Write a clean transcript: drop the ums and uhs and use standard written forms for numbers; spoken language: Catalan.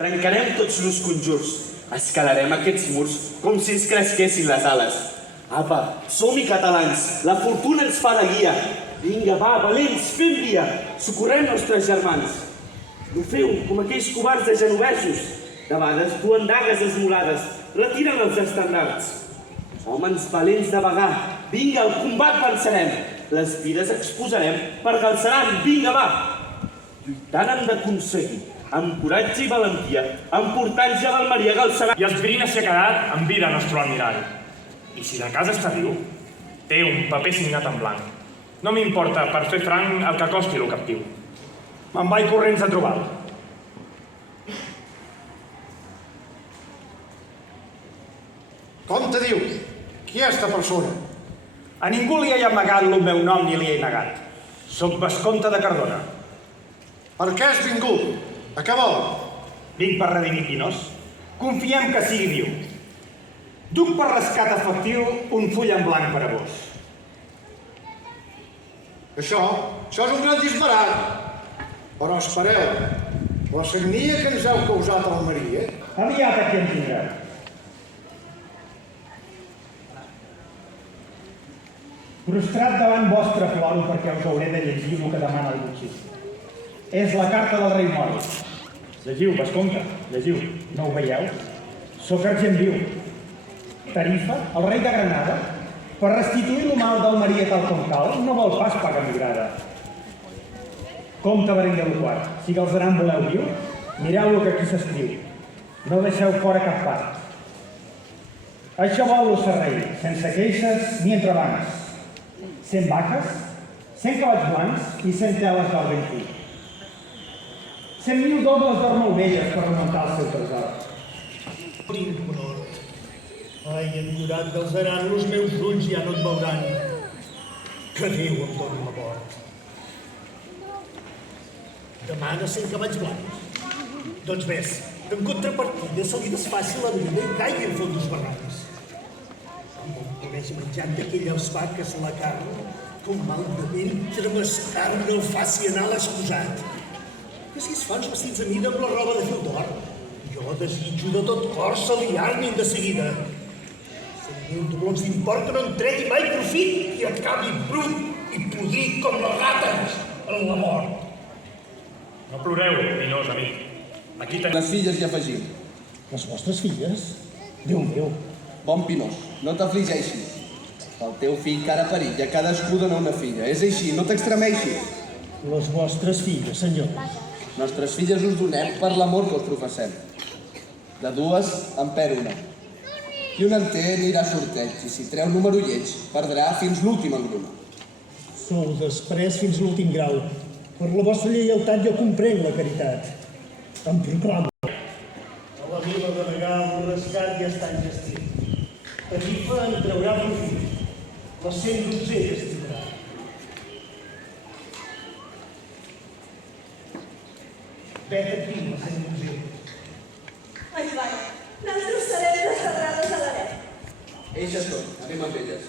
Trencarem tots els conjurs. Escalarem aquests murs com si ens cresquessin les ales. Apa, som-hi catalans, la fortuna ens fa de guia. Vinga, va, valents, fem via, socorrem nostres germans. No feu com aquells covards de genovesos. De vegades duen dagues esmolades, retiren els estandards. Homes valents de vagar, vinga, al combat vencerem. Les vides exposarem per galceran, vinga, va. Lluitant hem d'aconseguir, amb coratge i valentia, emportant ja d'Almeria galceran. I Espirina s'ha quedat amb vida nostre almirall. I si de casa està viu, té un paper signat en blanc. No m'importa, per fer franc, el que costi lo captiu. Me'n vaig corrents a trobar-lo. Com te diu? Qui és esta persona? A ningú li he amagat el meu nom ni li he negat. Soc vescomte de Cardona. Per què has vingut? A què vol? Vinc per redimir Pinós. Confiem que sigui viu. Duc per rescat efectiu un full en blanc per a vos. Això és un gran disbarat. Però espereu, la sagnia que ens heu causat a Almeria... Aviat aquí en tindreu. Prostrat davant vostre ploro perquè us hauré de llegir el que demana el botxí. És la carta del rei Mori. Llegiu, vescomte, llegiu. No ho veieu? Soc argent viu. Tarifa, el rei de Granada, per restituir lo mal d'Almeria tal com cal, no vol pas pagar migrada. Comte Berenguer el IV, si Galceran voleu viu, mireu el que aquí s'escriu. No deixeu fora cap part. Això vol lo serrei, sense queixes ni entrebancs. 100 vaques, 100 cavalls blancs i 100 teles del ben fi. 100.000 dobles d'or molt velles per remuntar el seu tresor. Tinc honor. Ai, endurat Galceran, els meus ulls ja no et veuran. Que Déu em doni la mort. Demana 100 cavalls blancs. Doncs ves, en contrapartida se li desfaci la vida i caigui al fons dels barrancs. Com em coneix menjant d'aquelles vaques la carn, com mal de ventre mascarn el faci anar a l'excusat. Que si es fa uns vestits a mida amb la roba de fil d'or, jo desitjo de tot cor s'aliar-n'hi de seguida. 100.000 doblons d'import que no en tregui mai profit i acabi brut i podrit com les rates en la mort. No ploreu, Pinós, amic. Aquí tenim... Les filles hi afegim. Les vostres filles? Déu meu. Bon Pinós, no t'afligeixis. El teu fill cara perill, a cadascú dona una filla. És així, no t'extremeixis. Les vostres filles, senyor. Nostres filles us donem per l'amor que us professem. De dues, en perd una. Qui un en té anirà a sorteig, i si treu número lleig, perdrà fins l'última engruna. Sou després fins l'últim grau. Per la vostra lleialtat jo comprenc la caritat. Em proclamo. A la vila de Regà el rescat ja està engestit. Tarifa en traurà profit. Les 100 donzelles tindrà. Vet aquí les 100 donzelles. Ai, vai, nosaltres serem les sagrades a l'aret. Eixes són, anem amb elles.